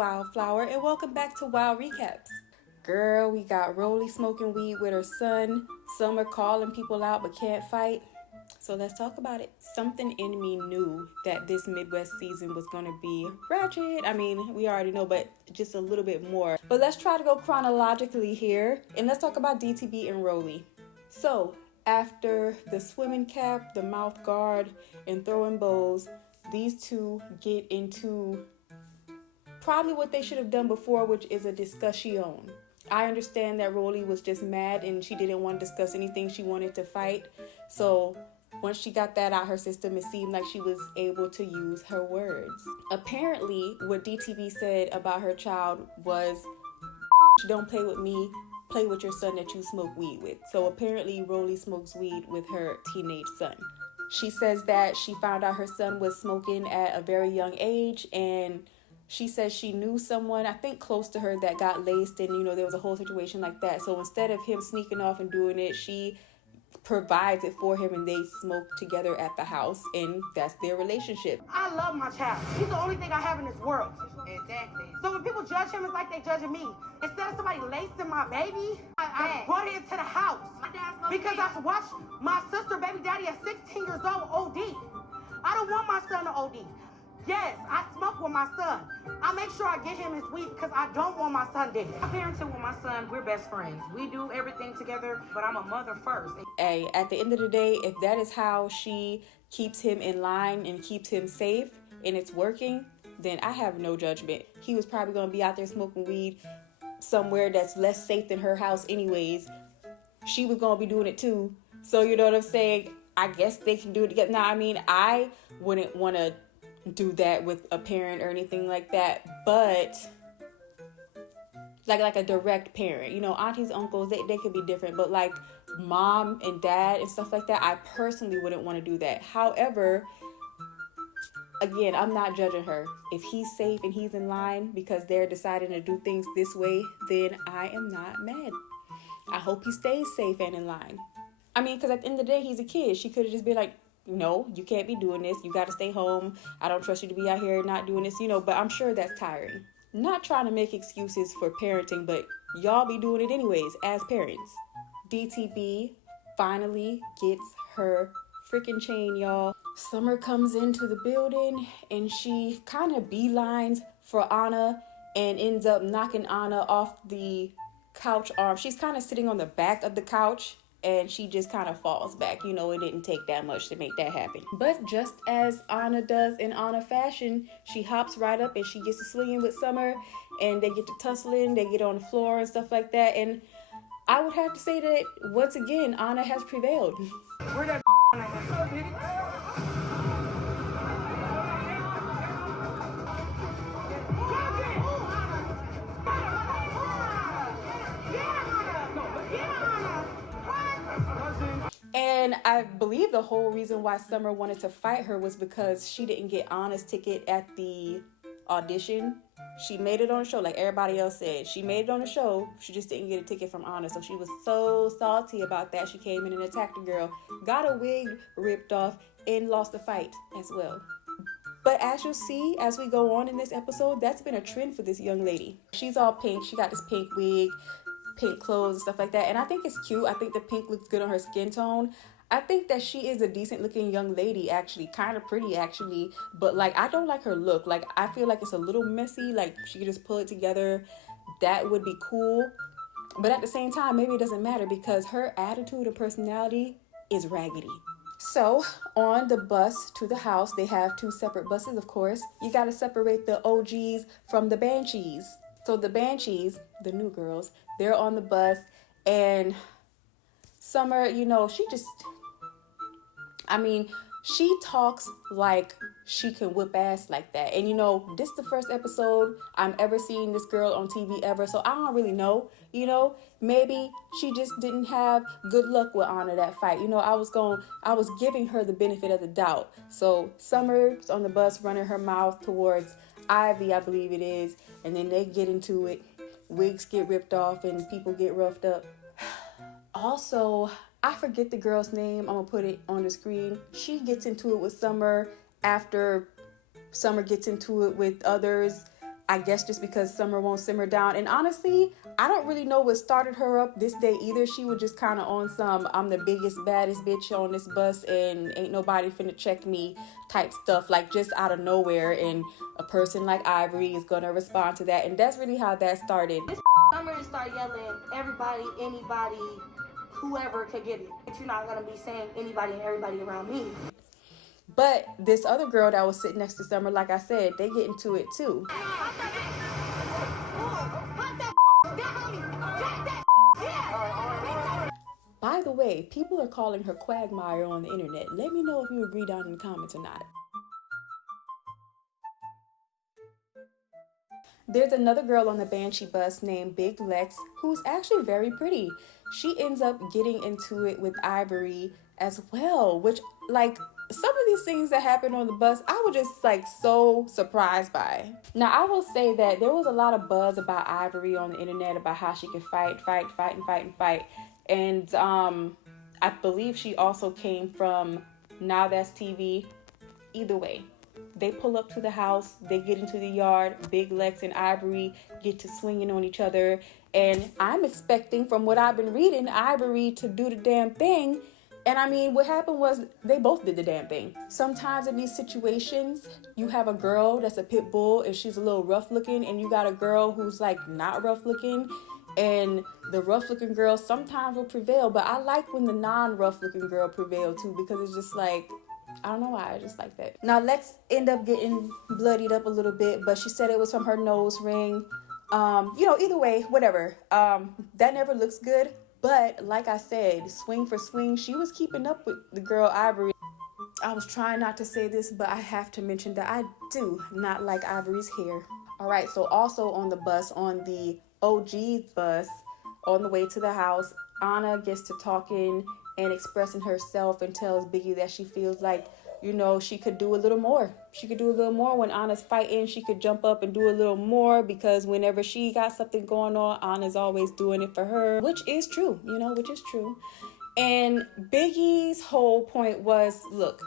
Wildflower, and welcome back to Wild Recaps. Girl, we got Rolly smoking weed with her son, Summer calling people out but can't fight. So let's talk about it. Something in me knew that this Midwest season was going to be ratchet. I mean, we already know, but just a little bit more. But let's try to go chronologically here, and let's talk about DTB and Rolly. So, after the swimming cap, the mouth guard, and throwing bows, these two get into probably what they should have done before, which is a discussion. I understand that Rolly was just mad and she didn't want to discuss anything. She wanted to fight. So once she got that out her system, it seemed like she was able to use her words. Apparently, what DTB said about her child was, "Don't play with me, play with your son that you smoke weed with." So apparently Rolly smokes weed with her teenage son. She says that she found out her son was smoking at a very young age, and she says she knew someone, I think close to her, that got laced, and there was a whole situation like that. So instead of him sneaking off and doing it, she provides it for him and they smoke together at the house, and that's their relationship. I love my child. He's the only thing I have in this world. Exactly. So when people judge him, it's like they judging me. Instead of somebody lacing my baby, I brought it into the house. Because I watched my sister, baby daddy, at 16 years old, OD. I don't want my son to OD. Yes, I smoke with my son. I make sure I get him his weed because I don't want my son dead. Parenting with my son, we're best friends. We do everything together, but I'm a mother first. Hey, at the end of the day, if that is how she keeps him in line and keeps him safe and it's working, then I have no judgment. He was probably going to be out there smoking weed somewhere that's less safe than her house anyways. She was going to be doing it too. So you know what I'm saying? I guess they can do it together. Now, I mean, I wouldn't want to do that with a parent or anything like that, but like a direct parent, aunties, uncles, they could be different, but like mom and dad and stuff like that, I personally wouldn't want to do that. However, again, I'm not judging her. If he's safe and he's in line because they're deciding to do things this way, then I am not mad. I hope he stays safe and in line. I mean, because at the end of the day, he's a kid. She could have just been like, "No, you can't be doing this. You got to stay home. I don't trust you to be out here not doing this," but I'm sure that's tiring. Not trying to make excuses for parenting, but y'all be doing it anyways as parents. DTB finally gets her freaking chain, y'all. Summer comes into the building and she kind of beelines for Anna and ends up knocking Anna off the couch arm. She's kind of sitting on the back of the couch, and she just kind of falls back. It didn't take that much to make that happen. But just as Anna does in Anna fashion, she hops right up and she gets to swinging with Summer, and they get to tussling, they get on the floor and stuff like that. And I would have to say that, once again, Anna has prevailed. Where that And I believe the whole reason why Summer wanted to fight her was because she didn't get Anna's ticket at the audition. She made it on the show, like everybody else said. She made it on the show. She just didn't get a ticket from Anna. So she was so salty about that. She came in and attacked the girl, got a wig ripped off, and lost the fight as well. But as you'll see, as we go on in this episode, that's been a trend for this young lady. She's all pink. She got this pink wig, pink clothes and stuff like that, and I think it's cute. I think the pink looks good on her skin tone. I think that she is a decent looking young lady, actually, kind of pretty actually, but like I don't like her look. Like I feel like it's a little messy. Like she could just pull it together. That would be cool, but at the same time, maybe it doesn't matter because her attitude and personality is raggedy. So on the bus to the house, they have two separate buses, of course. You got to separate the OGs from the Banshees. So the Banshees, the new girls, they're on the bus, and Summer, she talks like she can whip ass like that. And this is the first episode I'm ever seeing this girl on TV ever, so I don't really know. Maybe she just didn't have good luck with Anna that fight. I was giving her the benefit of the doubt. So Summer's on the bus running her mouth towards Ivy, I believe it is, and then they get into it. Wigs get ripped off and people get roughed up. Also, I forget the girl's name. I'm gonna put it on the screen. She gets into it with Summer after Summer gets into it with others. I guess just because Summer won't simmer down. And honestly, I don't really know what started her up this day either. She was just kind of on some I'm the biggest, baddest bitch on this bus and ain't nobody finna check me type stuff, like just out of nowhere. And a person like Ivory is gonna respond to that. And that's really how that started. This Summer just start yelling, everybody, anybody, whoever could get it. But you're not gonna be saying anybody and everybody around me. But this other girl that was sitting next to Summer, like I said, they get into it too. By the way, people are calling her Quagmire on the internet. Let me know if you agree down in the comments or not. There's another girl on the Banshee bus named Big Lex who's actually very pretty. She ends up getting into it with Ivory as well, which, like, some of these things that happened on the bus, I was just like so surprised by. Now, I will say that there was a lot of buzz about Ivory on the internet about how she could fight. And I believe she also came from Now That's TV. Either way, they pull up to the house, they get into the yard, Big Lex and Ivory get to swinging on each other. And I'm expecting, from what I've been reading, Ivory to do the damn thing. And I mean, what happened was they both did the damn thing. Sometimes in these situations, you have a girl that's a pit bull and she's a little rough looking, and you got a girl who's like not rough looking, and the rough looking girl sometimes will prevail. But I like when the non-rough looking girl prevail too, because it's just like, I don't know why, I just like that. Now, Lex ended up getting bloodied up a little bit, but she said it was from her nose ring. Either way, whatever. That never looks good. But like I said, swing for swing, she was keeping up with the girl Ivory. I was trying not to say this, but I have to mention that I do not like Ivory's hair. All right, so also on the bus, on the OG bus, on the way to the house, Anna gets to talking and expressing herself and tells Biggie that she feels like, she could do a little more. She could do a little more when Anna's fighting. She could jump up and do a little more, because whenever she got something going on, Anna's always doing it for her, which is true, which is true. And Biggie's whole point was, look,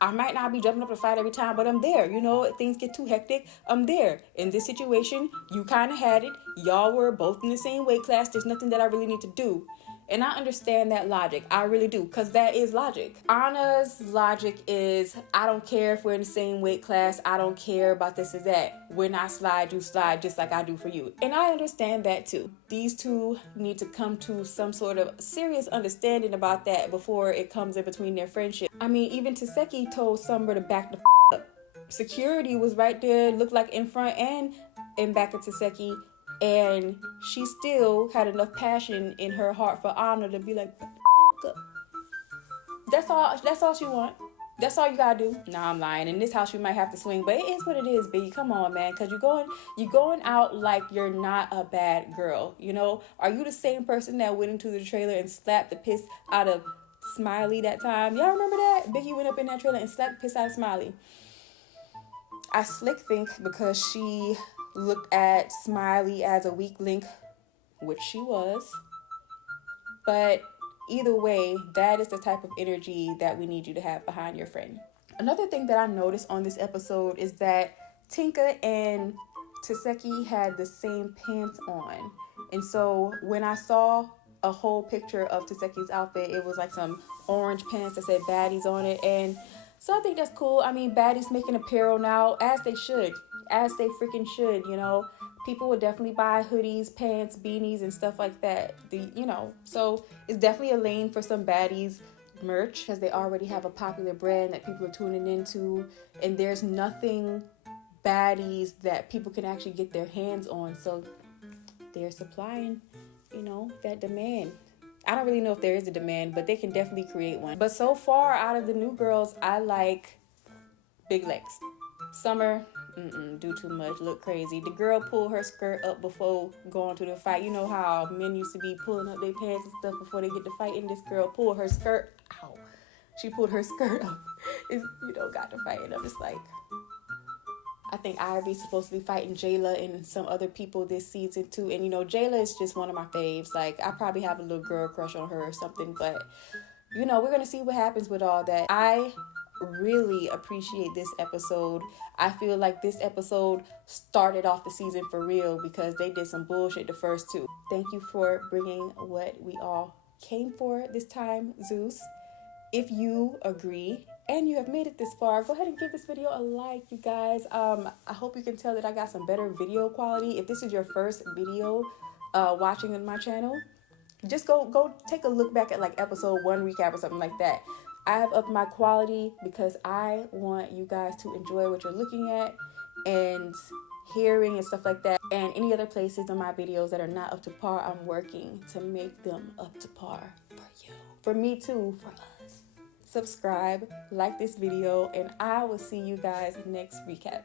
I might not be jumping up to fight every time, but I'm there. If things get too hectic, I'm there. In this situation, you kind of had it. Y'all were both in the same weight class. There's nothing that I really need to do. And I understand that logic. I really do, because that is logic. Anna's logic is, I don't care if we're in the same weight class. I don't care about this or that. When I slide, you slide just like I do for you. And I understand that too. These two need to come to some sort of serious understanding about that before it comes in between their friendship. I mean, even Taseki told Summer to back the up. Security was right there, looked like in front and in back of Taseki. And she still had enough passion in her heart for Anna to be like, up. That's all she want. That's all you gotta do. Nah, I'm lying. In this house, you might have to swing, but it is what it is, baby. Come on, man, because you're going out like you're not a bad girl. Are you the same person that went into the trailer and slapped the piss out of Smiley that time? Y'all remember that? Biggie went up in that trailer and slapped the piss out of Smiley. I slick think because she looked at Smiley as a weak link, which she was. But either way, that is the type of energy that we need you to have behind your friend. Another thing that I noticed on this episode is that Tinka and Taseki had the same pants on. And so when I saw a whole picture of Taseki's outfit, it was like some orange pants that said Baddies on it. And so I think that's cool. I mean, Baddies making apparel now, as they should. As they freaking should, People would definitely buy hoodies, pants, beanies, and stuff like that. So it's definitely a lane for some Baddies merch, because they already have a popular brand that people are tuning into. And there's nothing Baddies that people can actually get their hands on. So they're supplying, that demand. I don't really know if there is a demand, but they can definitely create one. But so far, out of the new girls, I like Big Lex. Summer, do too much, look crazy. The girl pulled her skirt up before going to the fight. You know how men used to be pulling up their pants and stuff before they get to fight, and this girl pulled her skirt. Ow. She pulled her skirt up. Got to fight. And I'm just like, I think Ivy's supposed to be fighting Jayla and some other people this season too. And Jayla is just one of my faves. Like, I probably have a little girl crush on her or something, but we're gonna see what happens with all that. I really appreciate this episode. I feel like this episode started off the season for real because they did some bullshit the first two. Thank you for bringing what we all came for this time, Zeus. If you agree and you have made it this far, go ahead and give this video a like, you guys. I hope you can tell that I got some better video quality. If this is your first video watching on my channel, just go take a look back at like episode 1 recap or something like that. I have upped my quality because I want you guys to enjoy what you're looking at and hearing and stuff like that. And any other places on my videos that are not up to par, I'm working to make them up to par for you. For me too, for us. Subscribe, like this video, and I will see you guys next recap.